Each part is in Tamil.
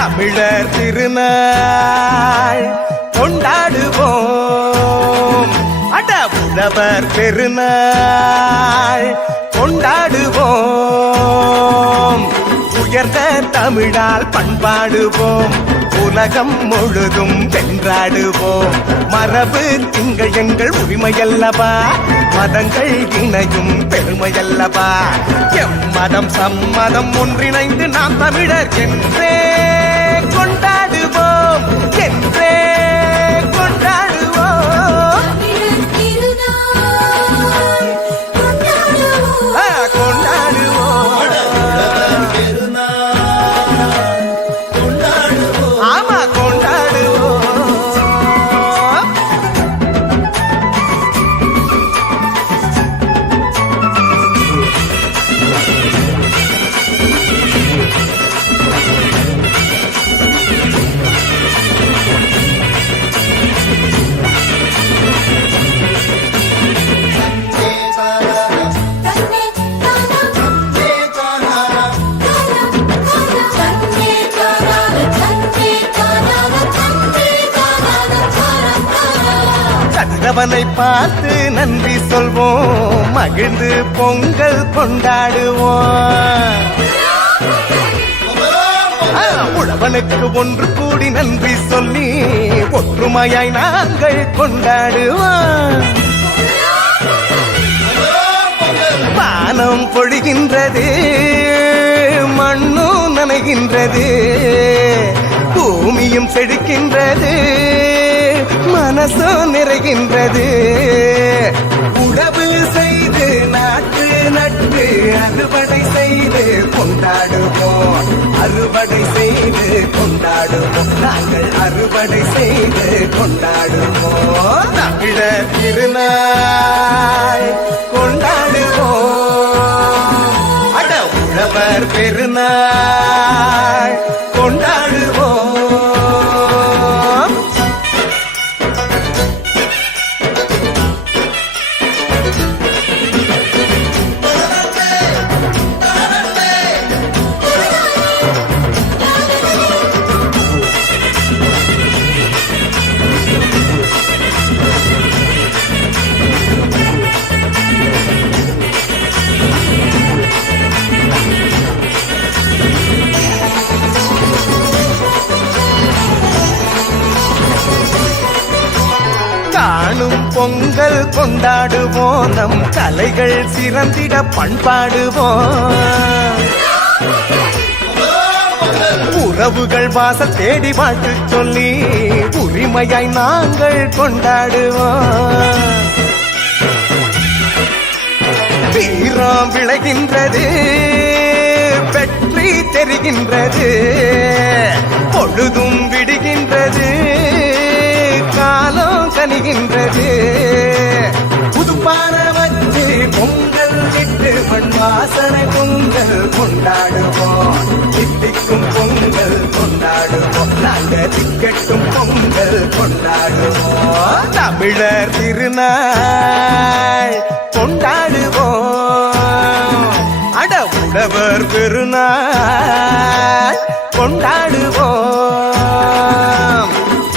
தமிழர் திருநாள் கொண்டாடுவோம். அட உழவர் பெருநாள் கொண்டாடுவோம். உயர்ந்த தமிழால் பண்பாடுவோம். உலகம் முழுதும் வென்றாடுவோம். மரபு திங்கள் எங்கள் உரிமையல்லவா, மதங்கள் இணையும் பெருமையல்லவா. எம்மதம் சம்மதம் ஒன்றிணைந்து நாம் தமிழர் என்றே கொண்டாடுவோம், என்றே கொண்டாடுவோம். கதிரவனை பார்த்து நன்றி சொல்வோம், மகிழ்ந்து பொங்கல் கொண்டாடுவோம். உழவனுக்கு ஒன்று கூடி நன்றி சொல்லி ஒற்றுமையாய் நாங்கள் கொண்டாடுவோம். வானம் பொழிகின்றது, மண்ணும் நனைகின்றது, பூமியும் செழிக்கின்றது, மனசும் நிறைகின்றது. உழவு செய்து நாட்டு நட்டு அறுவடை செய்து கொண்டாடுவோம், அறுவடை செய்து கொண்டாடுவோம், நாங்கள் அறுவடை செய்து கொண்டாடுவோம். தமிழர் திருநாள் கொண்டாடுவோம். அட உழவர் பெருநாள் கொண்டாடுவோம். காணும் பொங்கல் கொண்டாடுவோம், நம் கலைகள் சிறந்திட பண்பாடுவோம். உறவுகள் வாசல் தேடி வாழ்த்து சொல்லி உரிமையாய் நாங்கள் கொண்டாடுவோம். வீரம் விளைகின்றது, வெற்றி தெரிகின்றது, பொழுதும் விடுகின்றது, காலம் கனிகின்றது. புதுப்பான வச்சு பொங்கல் விட்டு மண் வாசனை பொங்கல் கொண்டாடுவோம். தித்திக்கும் பொங்கல் கொண்டாடுவோம், நாங்கள் திக்கட்டும் பொங்கல் கொண்டாடுவோம். தமிழர் திருநாள் கொண்டாடுவோம். அட உழவர் பெருநாள் கொண்டாடுவோம்.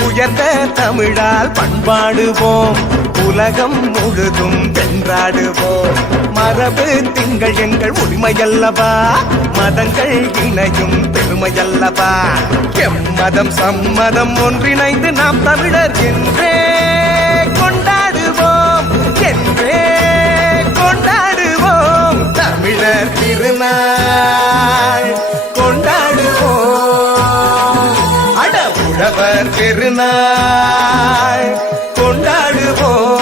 உயர்ந்த தமிழால் பண்பாடுவோம், உலகம் முழுதும் வென்றாடுவோம். மரபு திங்கள் எங்கள் உரிமையல்லவா, மதங்கள் இணையும் பெருமையல்லவா. எம்மதம் சம்மதம் ஒன்றிணைந்து நாம் தமிழர் என்றே கொண்டாடுவோம், என்றே கொண்டாடுவோம். தமிழர் திருநாள் கொண்டாடுவோம். அட உழவர் பெருநாள் கொண்டாடுவோம்.